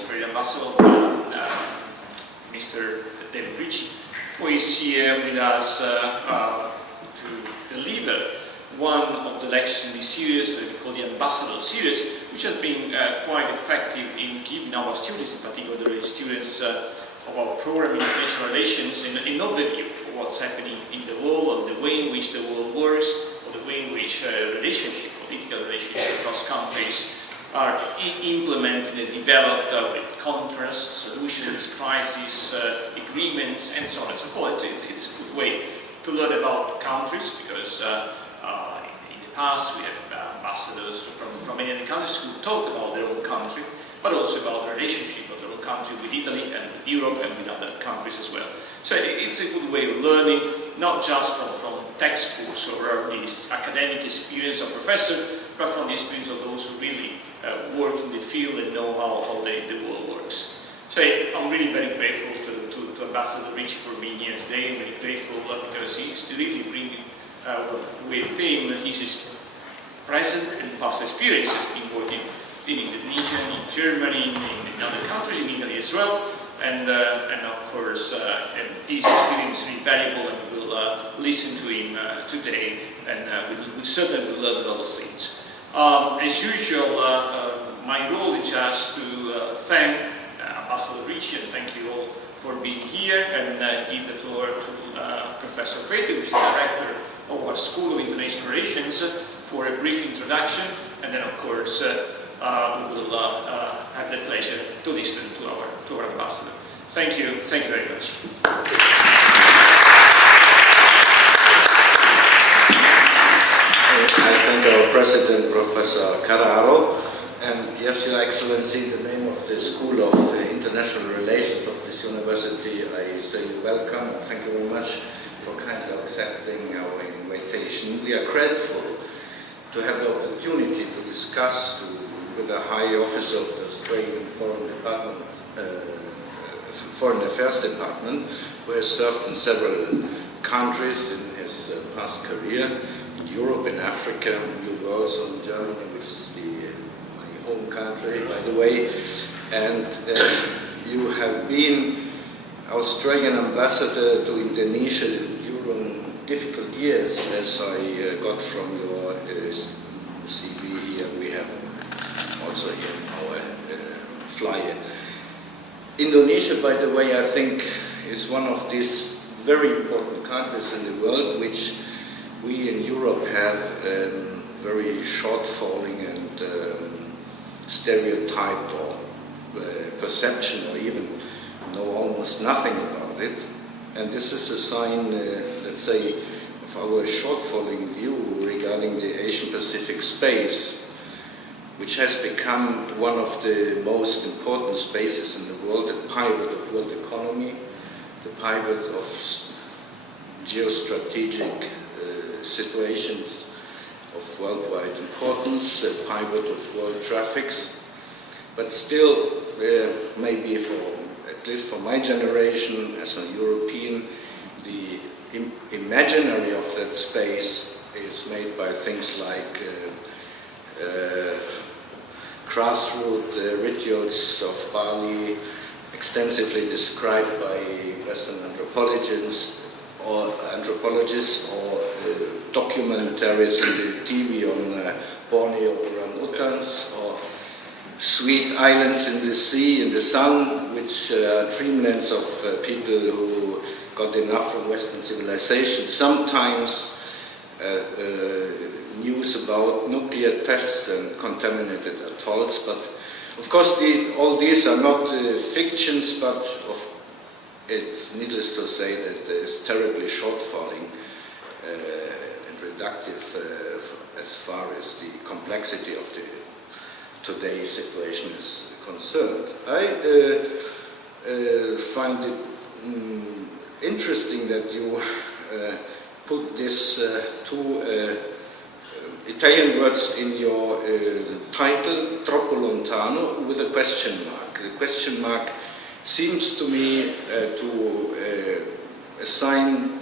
Australian ambassador, Mr. David Ritchie, who is here with us to deliver one of the lectures in this series called the Ambassador Series, which has been quite effective in giving our students, in particular the students of our program in international relations, an overview of what's happening in the world, and the way in which the world works, or the way in which political relationships across countries are implemented and developed with contrasts, solutions, crises, agreements, and so on and so forth. It's a good way to learn about countries, because in the past we have ambassadors from many other countries who talk about their own country, but also about the relationship of their own country with Italy and with Europe and with other countries as well. So it's a good way of learning, not just from textbooks or this academic experience of professors, but from the experience of those who really work in the field and know how the world works. So I'm really very grateful to Ambassador Ritchie for being here today. I'm very grateful because he's really bringing with him his present and past experiences in working in Indonesia, in Germany, in other countries, in Italy as well. And of course, his experience is really valuable, and we will listen to him today, and we certainly will learn a lot of things. As usual, my role is just to thank Ambassador Ritchie, and thank you all for being here, and give the floor to Professor Craty, who is the director of our School of International Relations, for a brief introduction, and then of course we will have the pleasure to listen to our ambassador. Thank you very much. I thank our President, Professor Carraro, and yes, Your Excellency, in the name of the School of International Relations of this university, I say welcome and thank you very much for kindly accepting our invitation. We are grateful to have the opportunity to discuss with the High Officer of the Australian Foreign Affairs Department, who has served in several countries in his past career, in Europe, in Africa. You were also in Germany, which is my home country, by the way, and you have been Australian ambassador to Indonesia during difficult years, as I got from your CV here. We have also here our flyer. Indonesia, by the way, I think is one of these very important countries in the world, which we in Europe have very short-falling and stereotyped or perception, or even know almost nothing about it. And this is a sign, let's say, of our short-falling view regarding the Asian-Pacific space, which has become one of the most important spaces in the world, the pivot of world economy, the pivot of geostrategic situations of worldwide importance, the pivot of world traffics. But still, maybe at least for my generation as a European, the imaginary of that space is made by things like grassroots rituals of Bali, extensively described by Western anthropologists or documentaries in the TV on Borneo orangutans, or sweet islands in the sea, in the sun, which are dreamlands of people who got enough from Western civilization. Sometimes news about nuclear tests and contaminated atolls, but of course all these are not fictions, but it's needless to say that there is terribly short-falling and reductive as far as the complexity of today's situation is concerned. I find it interesting that you put these two Italian words in your title, troppo lontano, with a question mark. The question mark seems to me to assign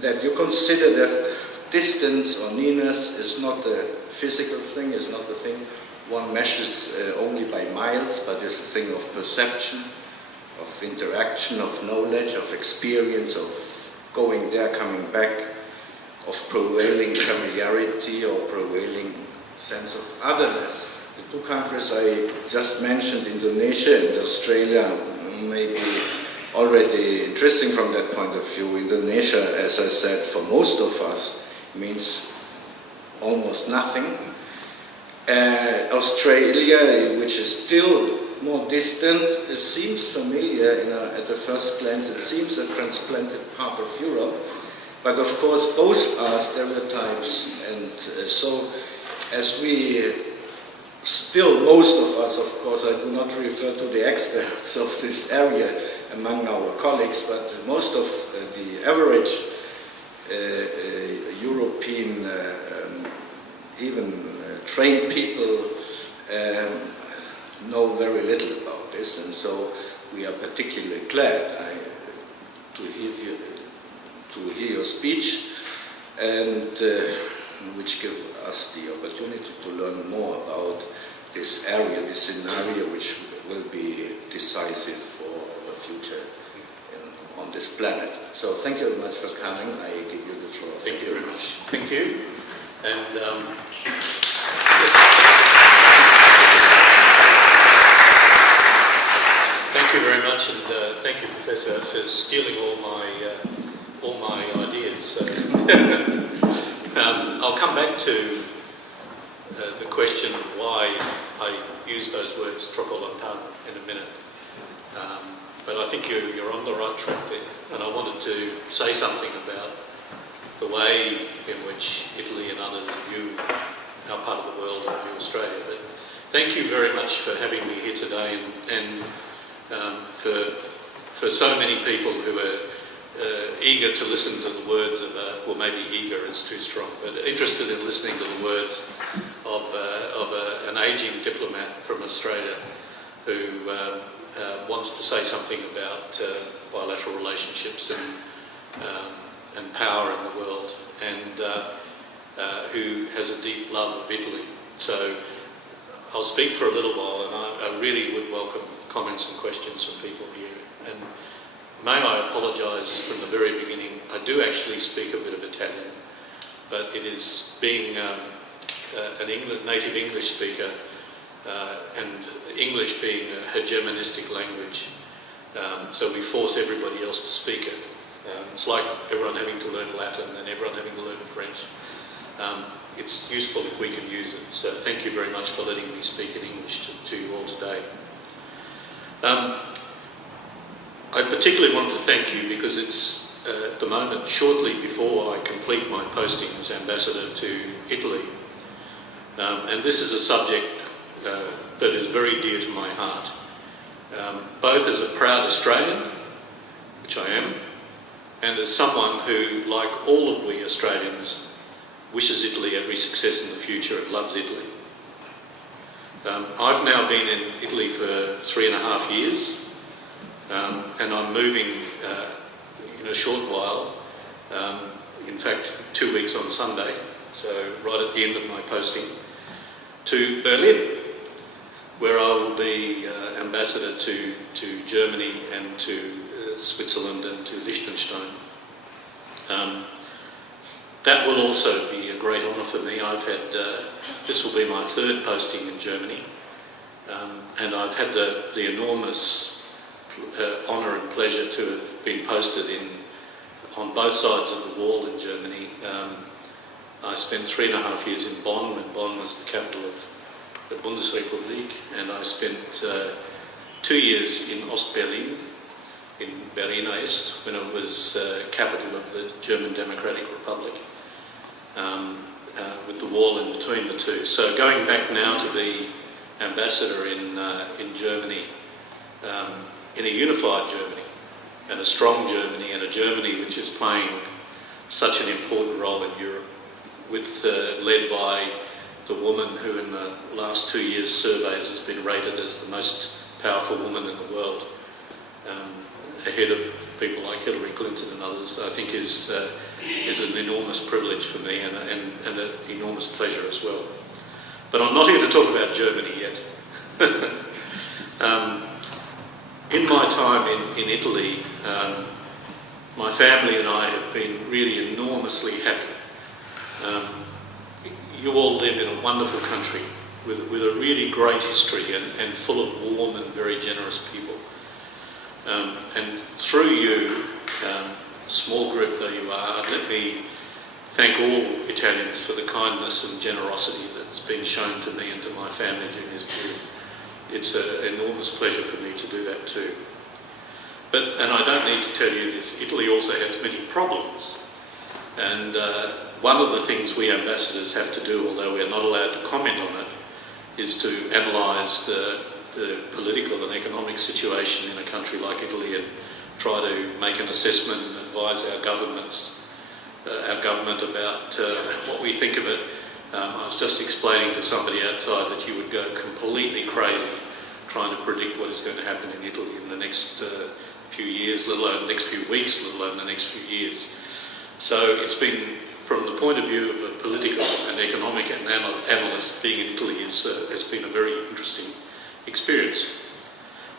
that you consider that distance or nearness is not a physical thing, is not a thing one measures only by miles, but it's a thing of perception, of interaction, of knowledge, of experience, of going there, coming back, of prevailing familiarity or prevailing sense of otherness. The two countries I just mentioned, Indonesia and Australia, may be already interesting from that point of view. Indonesia, as I said, for most of us means almost nothing. Australia, which is still more distant, it seems familiar at the first glance. It seems a transplanted part of Europe, but of course both are stereotypes, and so as we still, most of us, of course, I do not refer to the experts of this area among our colleagues, but most of the average European, even trained people know very little about this, and so we are particularly glad to hear your speech, and which give us the opportunity to learn more about this area, this scenario, which will be decisive for the future on this planet. So thank you very much for coming. I give you the floor. Thank you very much. Thank you. And thank you very much, and thank you, Professor, for stealing all my ideas. I'll come back to the question why I use those words, Tropolitano, in a minute. But I think you're on the right track there, and I wanted to say something about the way in which Italy and others view our part of the world and view Australia. But thank you very much for having me here today, and for so many people who are eager to listen to the words of, well, maybe eager is too strong, but interested in listening to the words of an ageing diplomat from Australia who wants to say something about bilateral relationships and power in the world, and who has a deep love of Italy. So I'll speak for a little while, and I really would welcome comments and questions from people here. And may I apologise from the very beginning, I do actually speak a bit of Italian, but it is being an native English speaker, and English being a hegemonistic language, so we force everybody else to speak it. It's like everyone having to learn Latin and everyone having to learn French. It's useful if we can use it. So thank you very much for letting me speak in English to you all today. I particularly want to thank you because it's at the moment, shortly before I complete my posting as ambassador to Italy. And this is a subject that is very dear to my heart, both as a proud Australian, which I am, and as someone who, like all of we Australians, wishes Italy every success in the future and loves Italy. I've now been in Italy for 3.5 years, and I'm moving in a short while, in fact 2 weeks on Sunday, so right at the end of my posting, to Berlin, where I will be ambassador to Germany and to Switzerland and to Liechtenstein. That will also be a great honour for me. I've had, this will be my 3rd posting in Germany, and I've had the enormous honour and pleasure to have been posted on both sides of the wall in Germany. I spent 3.5 years in Bonn, when Bonn was the capital of the Bundesrepublik, and I spent 2 years in Ostberlin, in Berlin Est, when it was capital of the German Democratic Republic, with the wall in between the two. So going back now to be ambassador in Germany, in a unified Germany, and a strong Germany, and a Germany which is playing such an important role in Europe, led by the woman who in the last 2 years' surveys has been rated as the most powerful woman in the world, ahead of people like Hillary Clinton and others, I think is an enormous privilege for me and an enormous pleasure as well. But I'm not here to talk about Germany yet. In my time in Italy, my family and I have been really enormously happy. You all live in a wonderful country with a really great history and full of warm and very generous people. And through you, small group though you are, let me thank all Italians for the kindness and generosity that's been shown to me and to my family during this period. It's an enormous pleasure for me to do that too. And I don't need to tell you this, Italy also has many problems. And one of the things we ambassadors have to do, although we're not allowed to comment on it, is to analyse the political and economic situation in a country like Italy and try to make an assessment and advise our government about what we think of it. I was just explaining to somebody outside that you would go completely crazy trying to predict what is going to happen in Italy in the next few years, let alone the next few weeks, let alone the next few years. So it's been, from the point of view of a political and economic analyst, being in Italy has been a very interesting experience.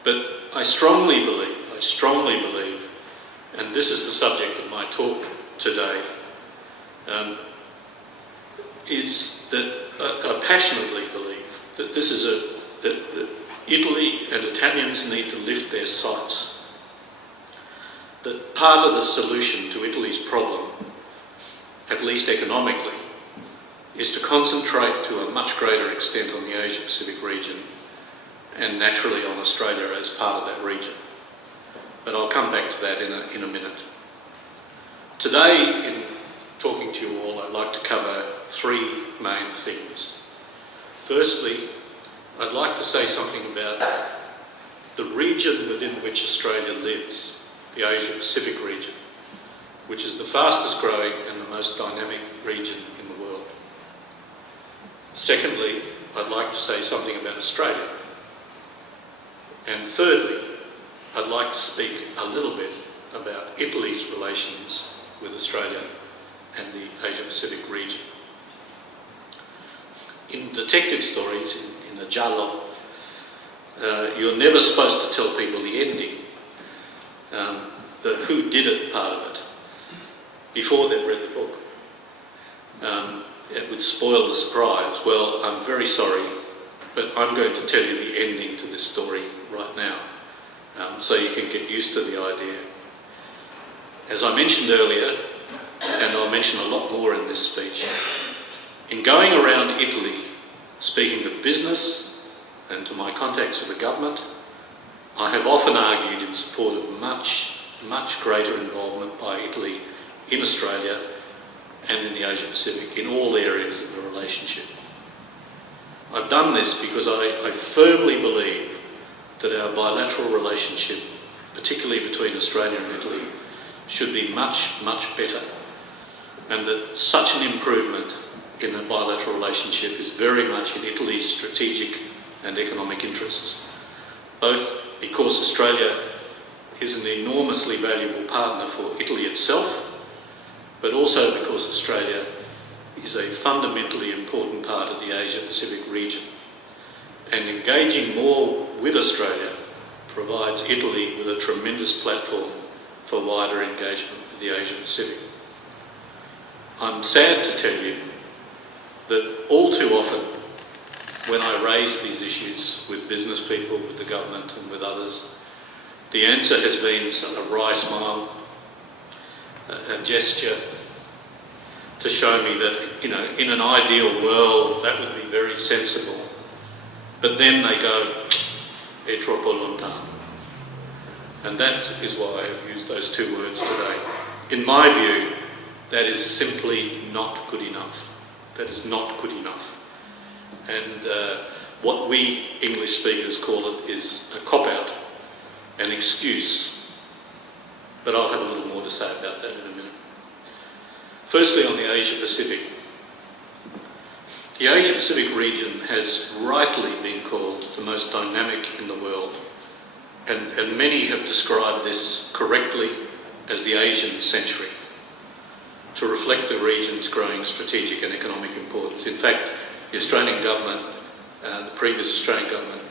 But I strongly believe, and this is the subject of my talk today, is that I passionately believe that that Italy and Italians need to lift their sights. That part of the solution to Italy's problem, at least economically, is to concentrate to a much greater extent on the Asia-Pacific region and naturally on Australia as part of that region. But I'll come back to that in a minute. Today, in talking to you all, I'd like to cover three main themes. Firstly, I'd like to say something about the region within which Australia lives, the Asia-Pacific region, which is the fastest growing and the most dynamic region in the world. Secondly, I'd like to say something about Australia. And thirdly, I'd like to speak a little bit about Italy's relations with Australia and the Asia-Pacific region. In detective stories, in a giallo, you're never supposed to tell people the ending, the who did it part of it, before they've read the book. It would spoil the surprise. Well, I'm very sorry, but I'm going to tell you the ending to this story right now, so you can get used to the idea. As I mentioned earlier, and I'll mention a lot more in this speech, in going around Italy, speaking to business and to my contacts with the government, I have often argued in support of much, much greater involvement by Italy in Australia and in the Asia-Pacific, in all areas of the relationship. I've done this because I firmly believe that our bilateral relationship, particularly between Australia and Italy, should be much, much better, and that such an improvement in the bilateral relationship is very much in Italy's strategic and economic interests, both because Australia is an enormously valuable partner for Italy itself, but also because Australia is a fundamentally important part of the Asia-Pacific region. And engaging more with Australia provides Italy with a tremendous platform for wider engagement with the Asia-Pacific. I'm sad to tell you that all too often, when I raise these issues with business people, with the government and with others, the answer has been a wry smile, a gesture to show me that, in an ideal world, that would be very sensible. But then they go, è troppo lontano. And that is why I've used those two words today. In my view, that is simply not good enough. That is not good enough. And what we English speakers call it is a cop-out, an excuse. But I'll have a little more to say about that in a minute. Firstly, on the Asia-Pacific. The Asia-Pacific region has rightly been called the most dynamic in the world, and many have described this correctly as the Asian century, to reflect the region's growing strategic and economic importance. In fact, the Australian government, the previous Australian government,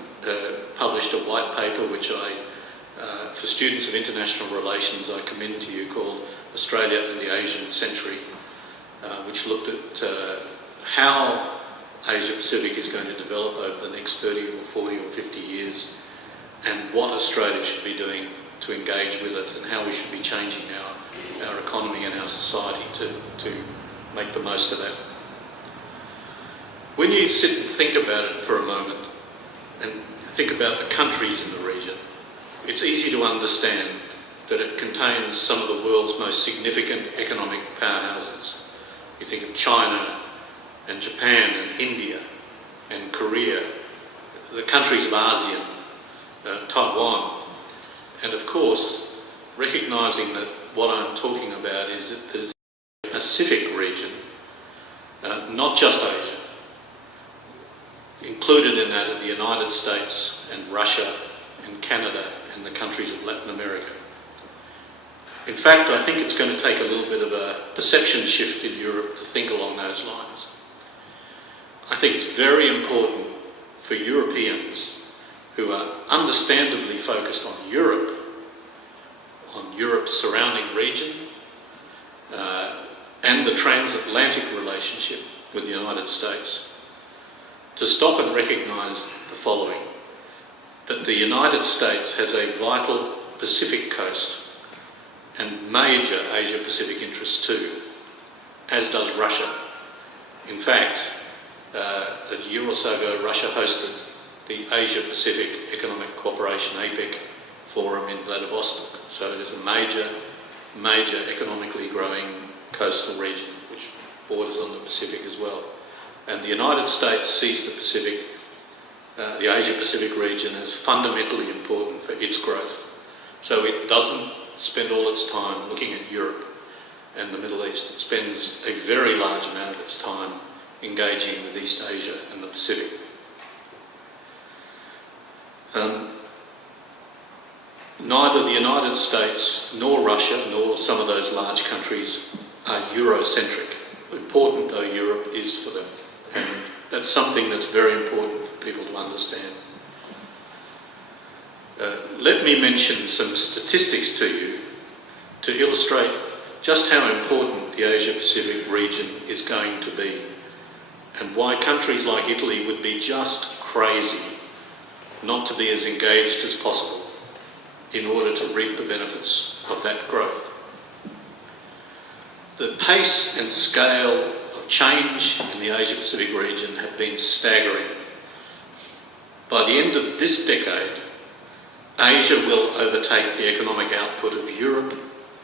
published a white paper which for students of international relations, I commend to you, called Australia and the Asian Century, which looked at how Asia Pacific is going to develop over the next 30 or 40 or 50 years, and what Australia should be doing to engage with it, and how we should be changing our economy and our society to make the most of that. When you sit and think about it for a moment, and think about the countries in the region, it's easy to understand that it contains some of the world's most significant economic powerhouses. You think of China and Japan and India and Korea, the countries of ASEAN, Taiwan, and of course, recognising that what I'm talking about is that the Pacific region, not just Asia. Included in that are the United States and Russia and Canada and the countries of Latin America. In fact, I think it's going to take a little bit of a perception shift in Europe to think along those lines. I think it's very important for Europeans who are understandably focused on Europe's surrounding region, and the transatlantic relationship with the United States, to stop and recognise the following: that the United States has a vital Pacific coast and major Asia-Pacific interests too, as does Russia. In fact, a year or so ago, Russia hosted the Asia-Pacific Economic Cooperation, APEC, forum in Vladivostok. So it is a major economically growing coastal region which borders on the Pacific as well. And the United States sees the Pacific, the Asia-Pacific region, as fundamentally important for its growth. So it doesn't spend all its time looking at Europe and the Middle East. It spends a very large amount of its time engaging with East Asia and the Pacific. Neither the United States nor Russia nor some of those large countries are Eurocentric, important though Europe is for them. And that's something that's very important for people to understand. Let me mention some statistics to you to illustrate just how important the Asia-Pacific region is going to be, and why countries like Italy would be just crazy not to be as engaged as possible in order to reap the benefits of that growth. The pace and scale of change in the Asia-Pacific region have been staggering. By the end of this decade, Asia will overtake the economic output of Europe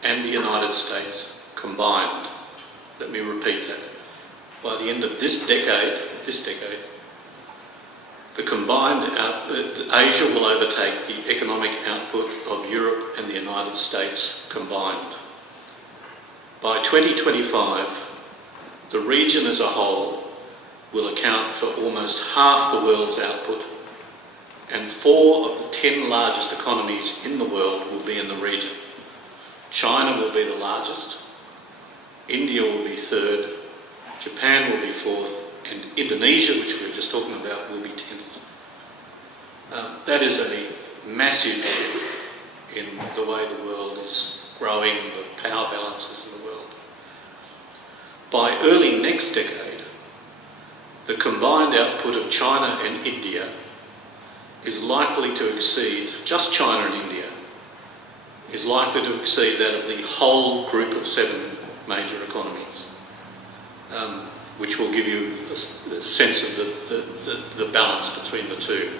and the United States combined. Let me repeat that. By the end of this decade, the combined Asia will overtake the economic output of Europe and the United States combined. By 2025, the region as a whole will account for almost half the world's output, and 4 of the 10 largest economies in the world will be in the region. China will be the largest, India will be third, Japan will be fourth, and Indonesia, which we were just talking about, will be 10th. That is a massive shift in the way the world is growing, the power balances in the world. By early next decade, the combined output of China and India is likely to exceed, just China and India, is likely to exceed that of the whole group of 7 major economies, which will give you a sense of the balance between the two.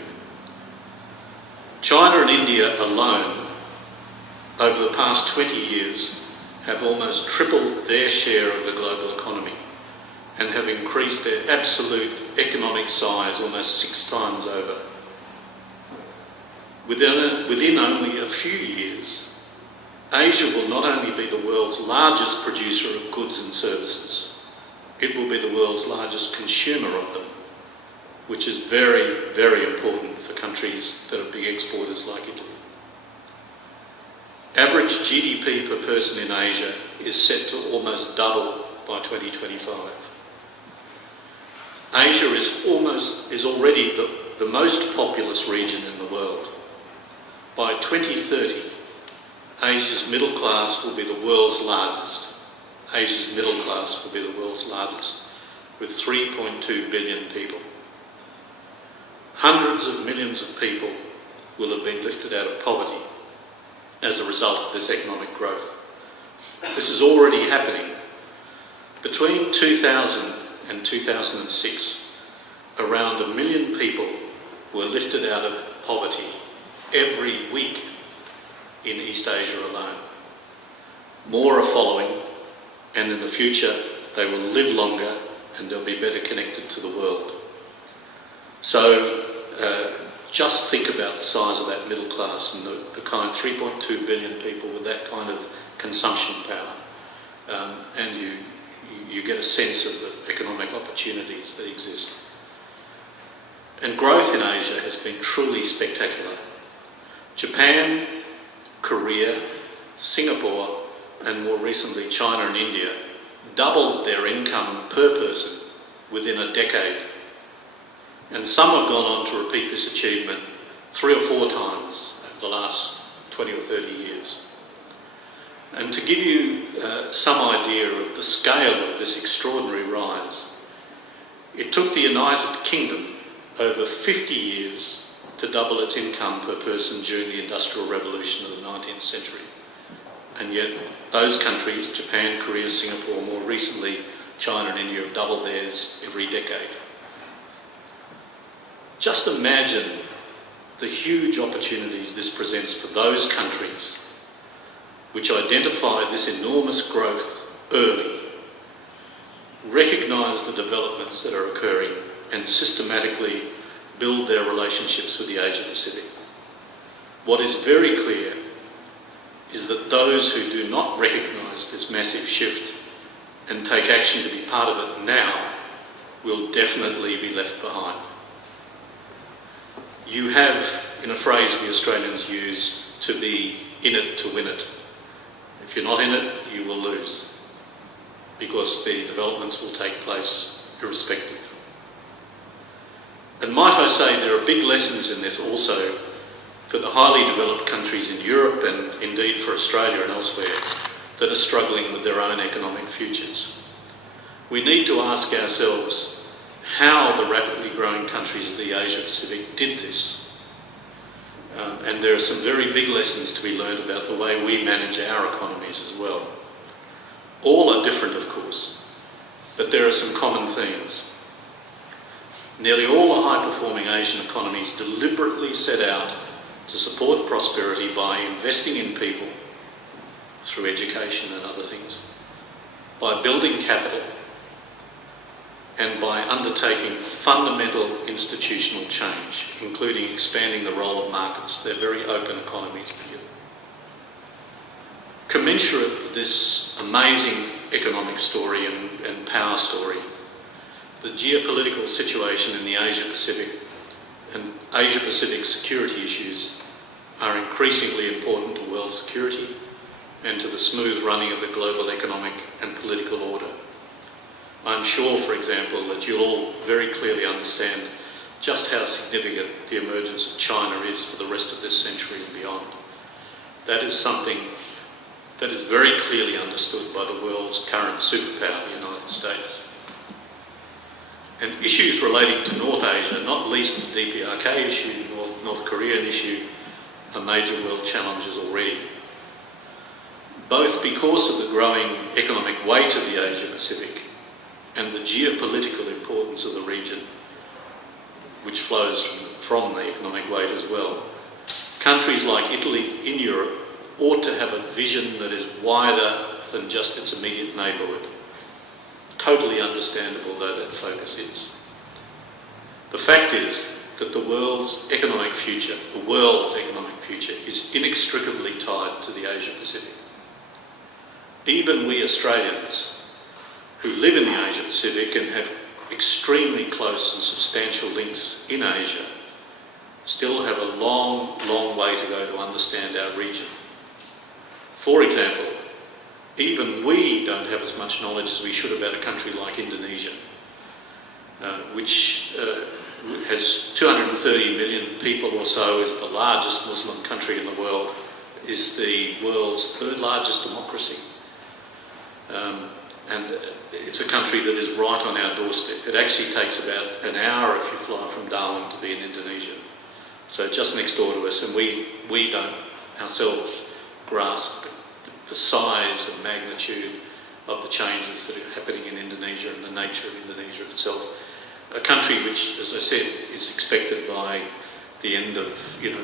China and India alone, over the past 20 years, have almost tripled their share of the global economy and have increased their absolute economic size almost 6 times over. Within only a few years, Asia will not only be the world's largest producer of goods and services, it will be the world's largest consumer of them, which is very, very important for countries that are big exporters like Italy. Average GDP per person in Asia is set to almost double by 2025. Asia is already the most populous region in the world. By 2030, Asia's middle class will be the world's largest. Asia's middle class will be the world's largest, with 3.2 billion people. Hundreds of millions of people will have been lifted out of poverty as a result of this economic growth. This is already happening. Between 2000 and 2006, around 1 million people were lifted out of poverty every week in East Asia alone. More are following, and in the future they will live longer and they'll be better connected to the world. So just think about the size of that middle class and the kind 3.2 billion people with that kind of consumption power, and you get a sense of the economic opportunities that exist. And growth in Asia has been truly spectacular. Japan, Korea, Singapore, and more recently China and India doubled their income per person within a decade. And some have gone on to repeat this achievement 3 or 4 times over the last 20 or 30 years. And to give you some idea of the scale of this extraordinary rise, it took the United Kingdom over 50 years to double its income per person during the Industrial Revolution of the 19th century. And yet those countries, Japan, Korea, Singapore, more recently China and India, have doubled theirs every decade. Just imagine the huge opportunities this presents for those countries which identify this enormous growth early, recognise the developments that are occurring, and systematically build their relationships with the Asia Pacific. What is very clear is that those who do not recognise this massive shift and take action to be part of it now will definitely be left behind. You have, in a phrase we Australians use, to be in it to win it. If you're not in it, you will lose, because the developments will take place irrespective. And might I say, there are big lessons in this also for the highly developed countries in Europe and indeed for Australia and elsewhere that are struggling with their own economic futures. We need to ask ourselves how the rapidly growing countries of the Asia Pacific did this. And there are some very big lessons to be learned about the way we manage our economies as well. All are different, of course, but there are some common themes. Nearly all the high-performing Asian economies deliberately set out to support prosperity by investing in people through education and other things, by building capital, and by undertaking fundamental institutional change, including expanding the role of markets. They're very open economies here. Commensurate with this amazing economic story and power story, the geopolitical situation in the Asia Pacific and Asia Pacific security issues are increasingly important to world security and to the smooth running of the global economic and political order. I'm sure, for example, that you'll all very clearly understand just how significant the emergence of China is for the rest of this century and beyond. That is something that is very clearly understood by the world's current superpower, the United States. And issues relating to North Asia, not least the DPRK issue, the North Korean issue, are major world challenges already. Both because of the growing economic weight of the Asia Pacific and the geopolitical importance of the region, which flows from the economic weight as well. Countries like Italy in Europe ought to have a vision that is wider than just its immediate neighbourhood. Totally understandable though that focus is. The fact is that the world's economic future is inextricably tied to the Asia Pacific. Even we Australians, who live in the Asia Pacific and have extremely close and substantial links in Asia, still have a long, long way to go to understand our region. For example, even we don't have as much knowledge as we should about a country like Indonesia. which has 230 million people or so, is the largest Muslim country in the world, is the world's third largest democracy. And it's a country that is right on our doorstep. It actually takes about an hour if you fly from Darwin to be in Indonesia. So just next door to us, and we don't ourselves grasp the size and magnitude of the changes that are happening in Indonesia and the nature of Indonesia itself. A country which, as I said, is expected by the end of,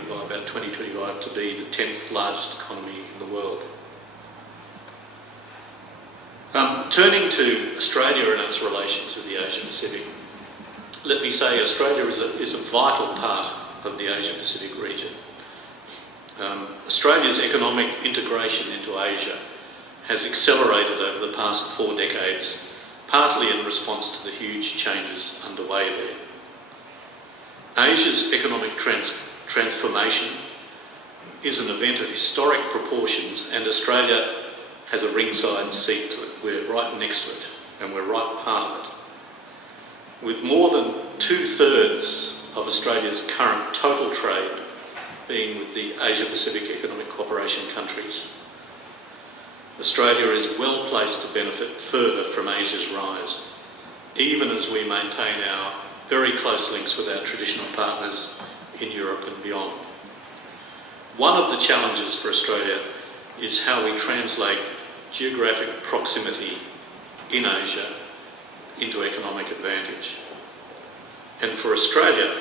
by about 2025 to be the 10th largest economy in the world. Turning to Australia and its relations with the Asia Pacific, let me say Australia is a vital part of the Asia Pacific region. Australia's economic integration into Asia has accelerated over the past 4 decades, partly in response to the huge changes underway there. Asia's economic transformation is an event of historic proportions, and Australia has a ringside seat to it. We're right next to it, and we're right part of it. With more than 2/3 of Australia's current total trade being with the Asia Pacific Economic Cooperation countries, Australia is well placed to benefit further from Asia's rise, even as we maintain our very close links with our traditional partners in Europe and beyond. One of the challenges for Australia is how we translate geographic proximity in Asia into economic advantage. And for Australia,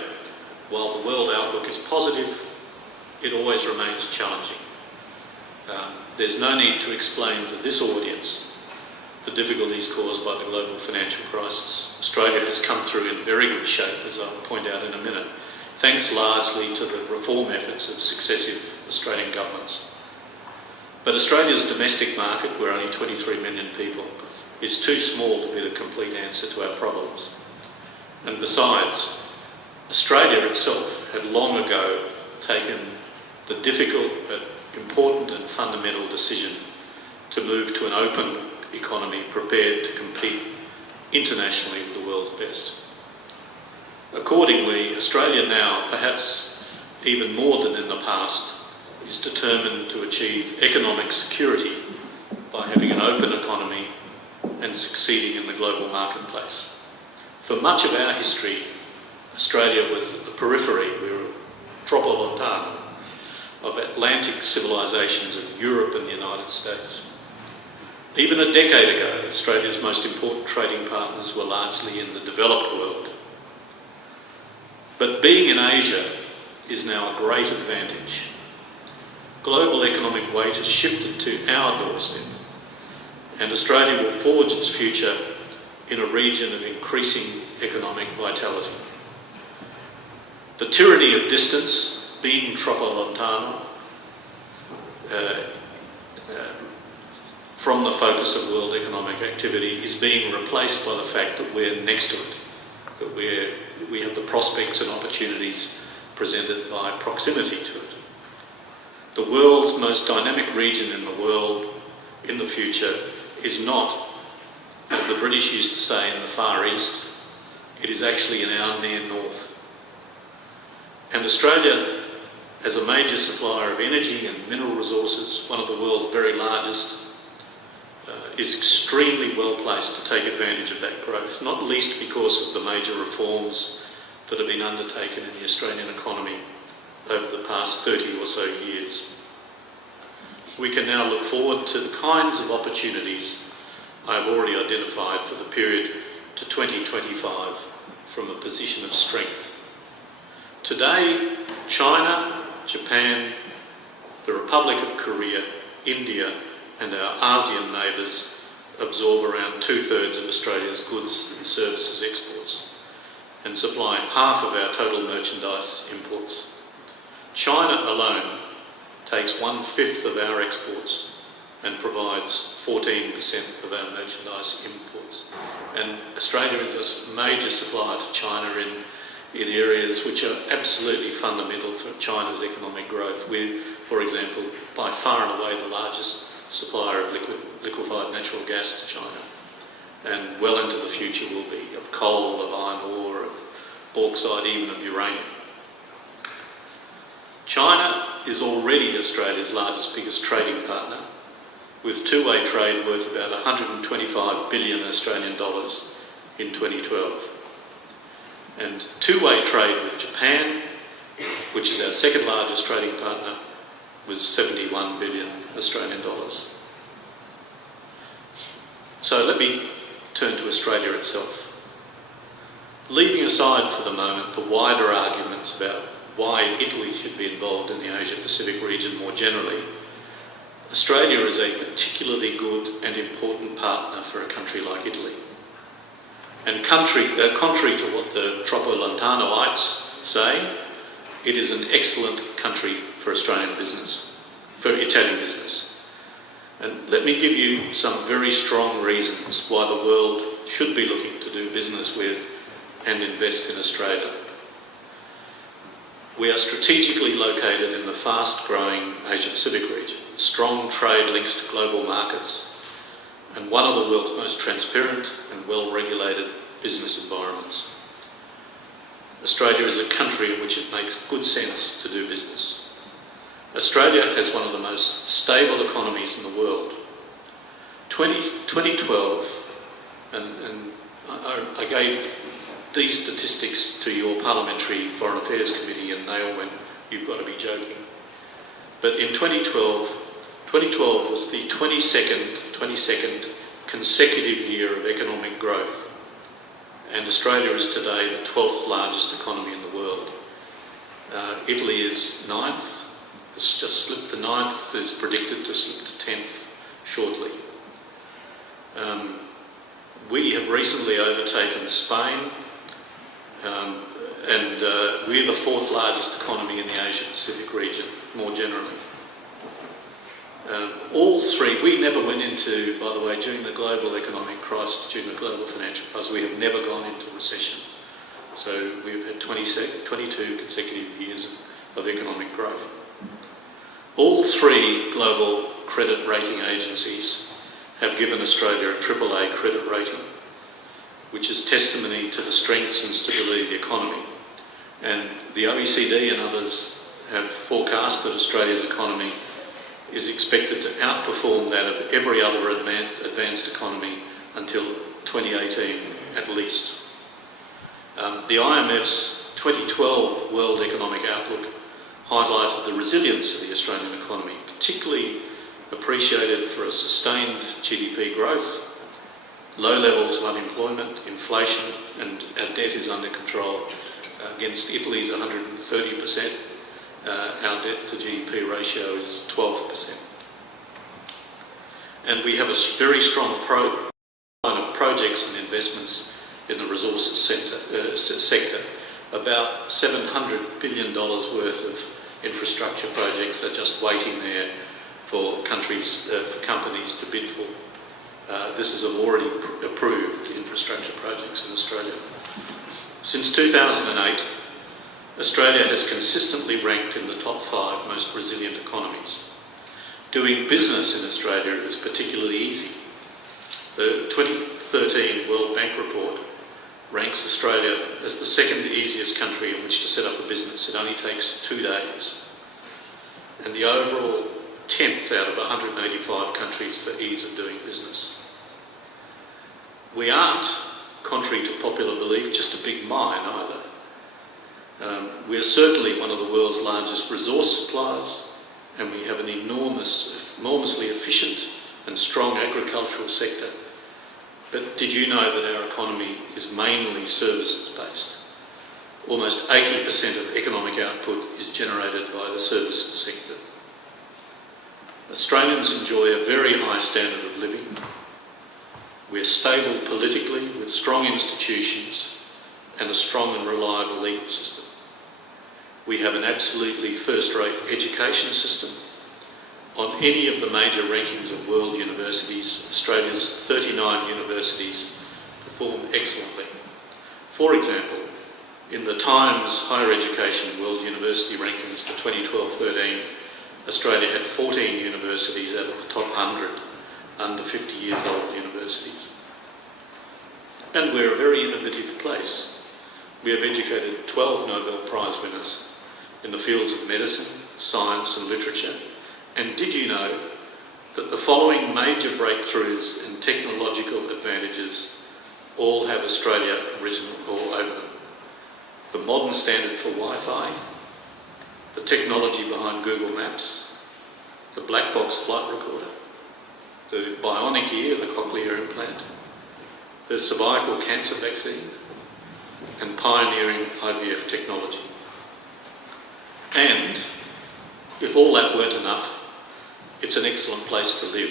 while the world outlook is positive, it always remains challenging. There's no need to explain to this audience the difficulties caused by the global financial crisis. Australia has come through in very good shape, as I'll point out in a minute, thanks largely to the reform efforts of successive Australian governments. But Australia's domestic market, where only 23 million people, is too small to be the complete answer to our problems. And besides, Australia itself had long ago taken the difficult but important and fundamental decision to move to an open economy prepared to compete internationally with the world's best. Accordingly, Australia now, perhaps even more than in the past, is determined to achieve economic security by having an open economy and succeeding in the global marketplace. For much of our history, Australia was at the periphery. We were tropolontano of Atlantic civilizations of Europe and the United States. Even a decade ago, Australia's most important trading partners were largely in the developed world. But being in Asia is now a great advantage. Global economic weight has shifted to our doorstep, and Australia will forge its future in a region of increasing economic vitality. The tyranny of distance, being tropolontano, from the focus of world economic activity, is being replaced by the fact that we're next to it, that we have the prospects and opportunities presented by proximity to it. The world's most dynamic region in the world in the future is not, as the British used to say, in the Far East. It is actually in our near north. And Australia, as a major supplier of energy and mineral resources, one of the world's very largest, is extremely well placed to take advantage of that growth, not least because of the major reforms that have been undertaken in the Australian economy over the past 30 or so years. We can now look forward to the kinds of opportunities I've already identified for the period to 2025 from a position of strength. Today, China, Japan, the Republic of Korea, India and our ASEAN neighbours absorb around 2/3 of Australia's goods and services exports and supply half of our total merchandise imports. China alone takes 1/5 of our exports and provides 14% of our merchandise imports. And Australia is a major supplier to China in areas which are absolutely fundamental for China's economic growth. We're, for example, by far and away the largest supplier of liquefied natural gas to China. and well into the future will be, of coal, of iron ore, of bauxite, even of uranium. China is already Australia's largest, biggest trading partner, with two-way trade worth about 125 billion Australian dollars in 2012. And two-way trade with Japan, which is our second largest trading partner, was 71 billion Australian dollars. So let me turn to Australia itself. Leaving aside for the moment the wider arguments about why Italy should be involved in the Asia-Pacific region more generally, Australia is a particularly good and important partner for a country like Italy. And contrary to what the Tropolantanoites say, it is an excellent country for Australian business, for Italian business. And let me give you some very strong reasons why the world should be looking to do business with and invest in Australia. We are strategically located in the fast-growing Asia-Pacific region, strong trade links to global markets, and one of the world's most transparent and well-regulated business environments. Australia is a country in which it makes good sense to do business. Australia has one of the most stable economies in the world. 2012, and I gave these statistics to your Parliamentary Foreign Affairs Committee, and they all went, "You've got to be joking." But in 2012 was the 22nd consecutive year of economic growth. And Australia is today the 12th largest economy in the world. Italy is 9th. It's just slipped to 9th. It's predicted to slip to 10th shortly. We have recently overtaken Spain, and we're the 4th largest economy in the Asia-Pacific region, more generally. All three, we never went into, by the way, during the global economic crisis, during the global financial crisis, we have never gone into recession. So we've had 22 consecutive years of economic growth. All three global credit rating agencies have given Australia a AAA credit rating, which is testimony to the strengths and stability of the economy. And the OECD and others have forecast that Australia's economy is expected to outperform that of every other advanced economy until 2018 at least. The IMF's 2012 World Economic Outlook highlighted the resilience of the Australian economy, particularly appreciated for a sustained GDP growth, low levels of unemployment, inflation, and our debt is under control. Against Italy's 130%, our debt to GDP ratio is 12%. And we have a very strong line of projects and investments in the resources sector. About $700 billion worth of infrastructure projects are just waiting there for companies to bid for. This is already approved infrastructure projects in Australia. Since 2008, Australia has consistently ranked in the top 5 most resilient economies. Doing business in Australia is particularly easy. The 2013 World Bank report ranks Australia as the second easiest country in which to set up a business. It only takes 2 days. And the overall 10th out of 185 countries for ease of doing business. We aren't, contrary to popular belief, just a big mine either. We are certainly one of the world's largest resource suppliers, and we have an enormously efficient and strong agricultural sector. But did you know that our economy is mainly services-based? Almost 80% of economic output is generated by the services sector. Australians enjoy a very high standard of living. We're stable politically with strong institutions and a strong and reliable legal system. We have an absolutely first-rate education system. On any of the major rankings of world universities, Australia's 39 universities perform excellently. For example, in the Times Higher Education World University Rankings for 2012-13, Australia had 14 universities out of the top 100 under 50 years old universities. And we're a very innovative place. We have educated 12 Nobel Prize winners in the fields of medicine, science and literature. And did you know that the following major breakthroughs and technological advantages all have Australia written all over them? The modern standard for Wi-Fi, the technology behind Google Maps, the black box flight recorder, the bionic ear, the cochlear implant, the cervical cancer vaccine, and pioneering IVF technology. And if all that weren't enough, it's an excellent place to live.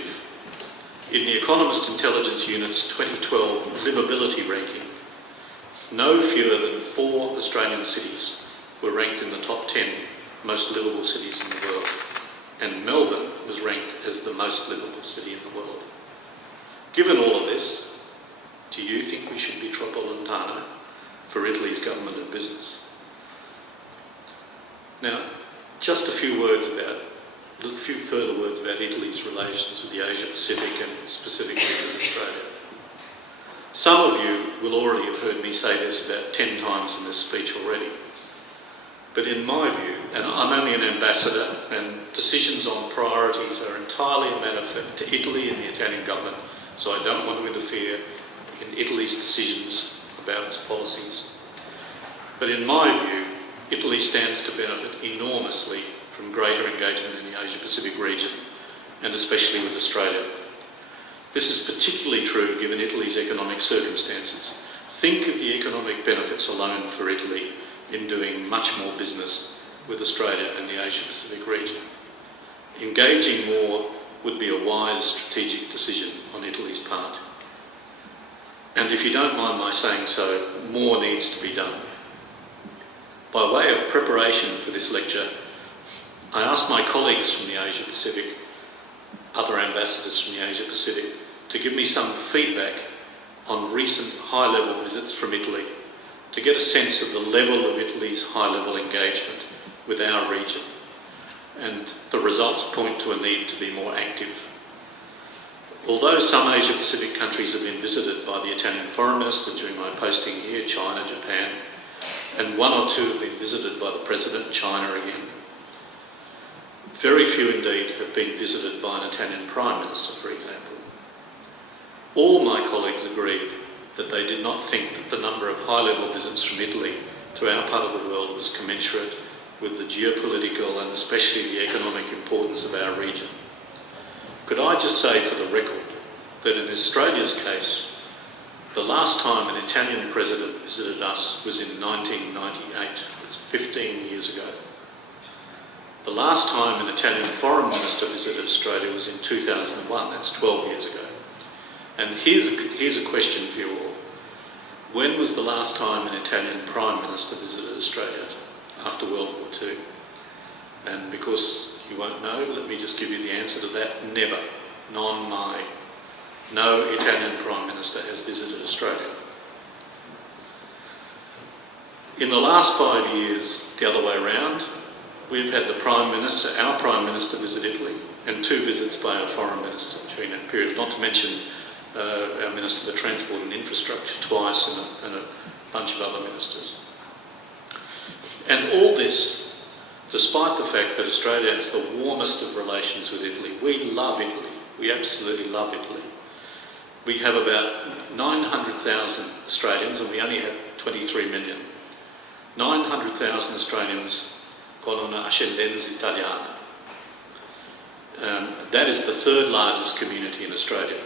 In the Economist Intelligence Unit's 2012 livability ranking, no fewer than 4 Australian cities were ranked in the top 10 most livable cities in the world, and Melbourne was ranked as the most livable city in the world. Given all of this, do you think we should be troppo lontano for Italy's government and business? Now, just a few further words about Italy's relations with the Asia Pacific and specifically with Australia. Some of you will already have heard me say this about 10 times in this speech already. But in my view, and I'm only an ambassador, and decisions on priorities are entirely a matter to Italy and the Italian government, so I don't want to interfere in Italy's decisions about its policies. But in my view, Italy stands to benefit enormously from greater engagement in the Asia-Pacific region, and especially with Australia. This is particularly true given Italy's economic circumstances. Think of the economic benefits alone for Italy in doing much more business with Australia and the Asia-Pacific region. Engaging more would be a wise strategic decision on Italy's part. And if you don't mind my saying so, more needs to be done. By way of preparation for this lecture, I asked my colleagues from the Asia Pacific, other ambassadors from the Asia Pacific, to give me some feedback on recent high-level visits from Italy, to get a sense of the level of Italy's high-level engagement with our region. And the results point to a need to be more active. Although some Asia Pacific countries have been visited by the Italian Foreign Minister during my posting here, China, Japan, and 1 or 2 have been visited by the President, China again, very few indeed have been visited by an Italian Prime Minister, for example. All my colleagues agreed that they did not think that the number of high-level visits from Italy to our part of the world was commensurate with the geopolitical and especially the economic importance of our region. Could I just say for the record that in Australia's case, the last time an Italian president visited us was in 1998. That's 15 years ago. The last time an Italian foreign minister visited Australia was in 2001. That's 12 years ago. And here's a question for you all. When was the last time an Italian prime minister visited Australia after World War II? And because you won't know, let me just give you the answer to that. Never. Non mai. No Italian prime minister has visited Australia. In the last 5 years, the other way around, we've had the Prime Minister, our Prime Minister, visit Italy, and 2 visits by our Foreign Minister during that period, not to mention our Minister for Transport and Infrastructure twice, and a bunch of other ministers. And all this, despite the fact that Australia has the warmest of relations with Italy. We love Italy. We absolutely love Italy. We have about 900,000 Australians, and we only have 23 million. 900,000 Australians con una ascendenza italiana. That is the 3rd largest community in Australia.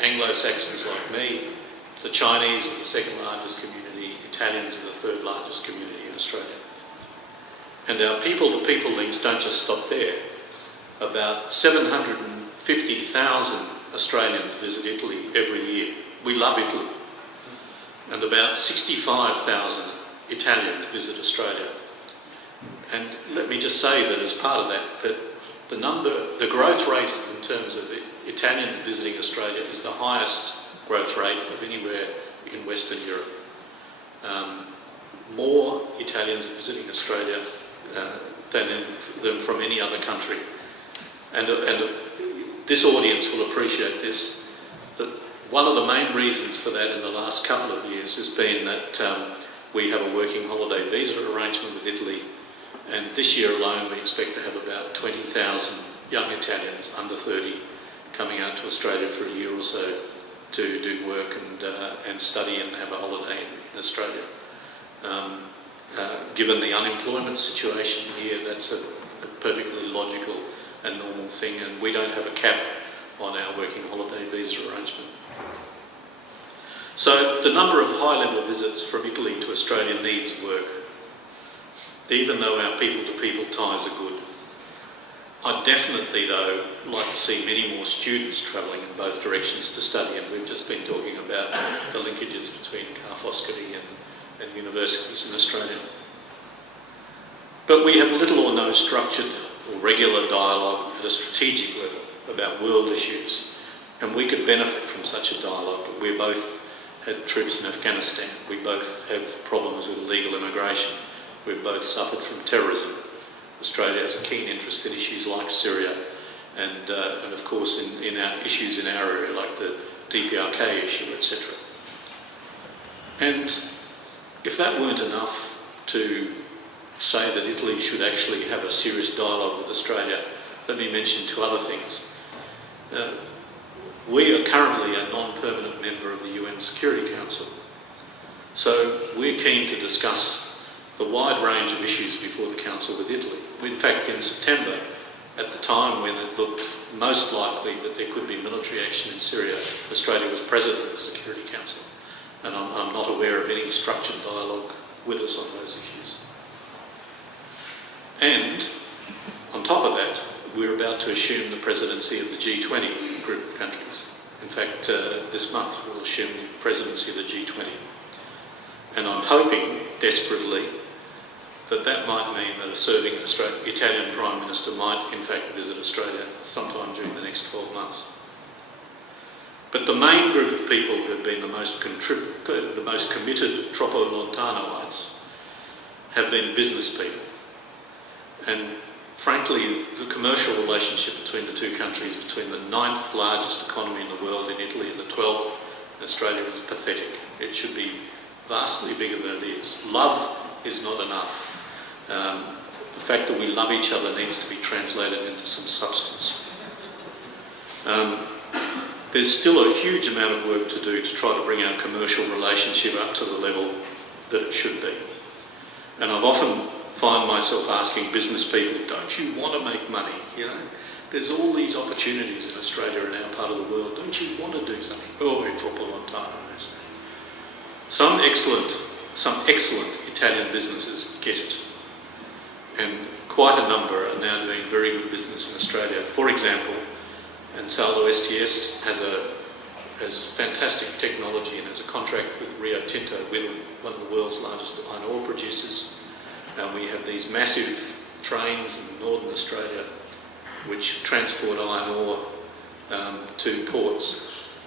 Anglo-Saxons like me, the Chinese are the 2nd largest community, Italians are the 3rd largest community in Australia. And our people-to-people links don't just stop there. About 750,000 Australians visit Italy every year. We love Italy. And about 65,000 Italians visit Australia. And let me just say that as part of that the growth rate in terms of Italians visiting Australia is the highest growth rate of anywhere in Western Europe. More Italians are visiting Australia than from any other country. And this audience will appreciate this, that one of the main reasons for that in the last couple of years has been that we have a working holiday visa arrangement with Italy, and this year alone we expect to have about 20,000 young Italians under 30 coming out to Australia for a year or so to do work and study and have a holiday in Australia. Given the unemployment situation here, that's a perfectly logical and normal thing, and we don't have a cap on our working holiday visa arrangement. So the number of high-level visits from Italy to Australia needs work, even though our people-to-people ties are good. I'd definitely, though, like to see many more students travelling in both directions to study, and we've just been talking about the linkages between Ca' Foscari and universities in Australia. But we have little or no structured or regular dialogue at a strategic level about world issues, and we could benefit from such a dialogue. We both had troops in Afghanistan, we both have problems with illegal immigration, we've both suffered from terrorism. Australia has a keen interest in issues like Syria and of course in our issues in our area like the DPRK issue, etc. And if that weren't enough to say that Italy should actually have a serious dialogue with Australia, let me mention two other things. We are currently a non-permanent member of the UN Security Council, so we're keen to discuss the wide range of issues before the Council with Italy. In fact, in September, at the time when it looked most likely that there could be military action in Syria, Australia was President of the Security Council, and I'm not aware of any structured dialogue with us on those issues. And on top of that, we're about to assume the presidency of the G20 group of countries. In fact, this month we'll assume the presidency of the G20. And I'm hoping desperately that that might mean that a serving Italian Prime Minister might in fact visit Australia sometime during the next 12 months. But the main group of people who have been the most committed Troppo-Lontanoites have been business people. And frankly, the commercial relationship between the two countries, between the 9th largest economy in the world in Italy and the 12th in Australia, is pathetic. It should be vastly bigger than it is. Love is not enough. The fact that we love each other needs to be translated into some substance. There's still a huge amount of work to do to try to bring our commercial relationship up to the level that it should be. And I've often find myself asking business people, don't you want to make money? You know, there's all these opportunities in Australia and our part of the world. Don't you want to do something? Oh, we drop a long time on this. Some excellent Italian businesses get it. And quite a number are now doing very good business in Australia. For example, Ansaldo STS has fantastic technology and has a contract with Rio Tinto, one of the world's largest iron ore producers. And we have these massive trains in northern Australia which transport iron ore to ports.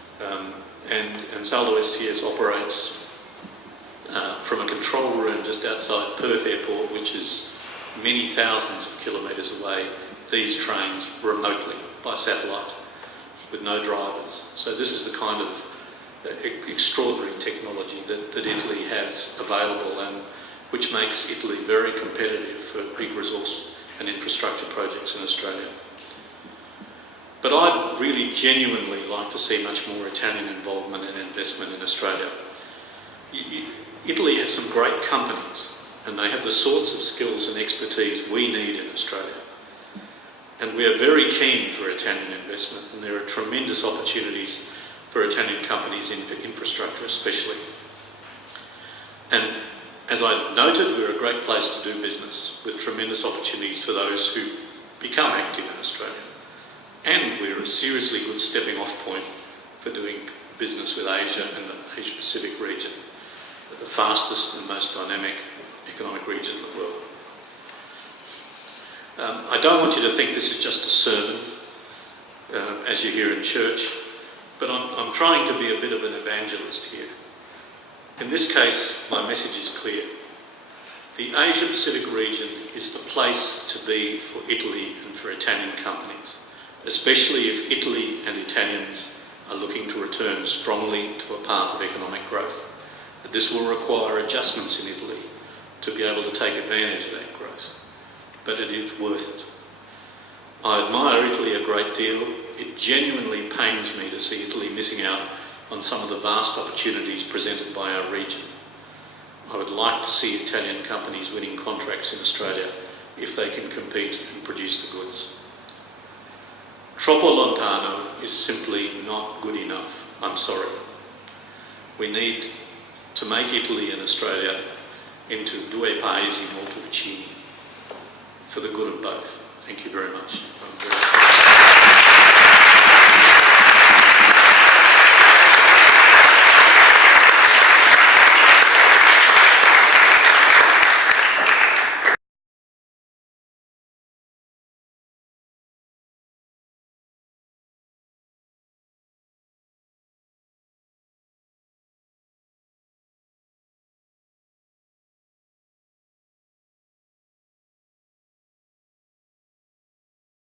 And Ansaldo STS operates from a control room just outside Perth Airport, which is many thousands of kilometres away, these trains remotely by satellite with no drivers. So this is the kind of extraordinary technology that Italy has available, and which makes Italy very competitive for big resource and infrastructure projects in Australia. But I'd really genuinely like to see much more Italian involvement and investment in Australia. Italy has some great companies, and they have the sorts of skills and expertise we need in Australia. And we are very keen for Italian investment, and there are tremendous opportunities for Italian companies in infrastructure especially. And as I noted, we're a great place to do business, with tremendous opportunities for those who become active in Australia. And we're a seriously good stepping off point for doing business with Asia and the Asia Pacific region, the fastest and most dynamic economic region in the world. I don't want you to think this is just a sermon, as you hear in church, but I'm trying to be a bit of an evangelist here. In this case, my message is clear. The Asia Pacific region is the place to be for Italy and for Italian companies, especially if Italy and Italians are looking to return strongly to a path of economic growth. This will require adjustments in Italy to be able to take advantage of that growth, but it is worth it. I admire Italy a great deal. It genuinely pains me to see Italy missing out on some of the vast opportunities presented by our region. I would like to see Italian companies winning contracts in Australia if they can compete and produce the goods. Troppo lontano is simply not good enough. I'm sorry. We need to make Italy and Australia into due paesi molto vicini for the good of both. Thank you very much.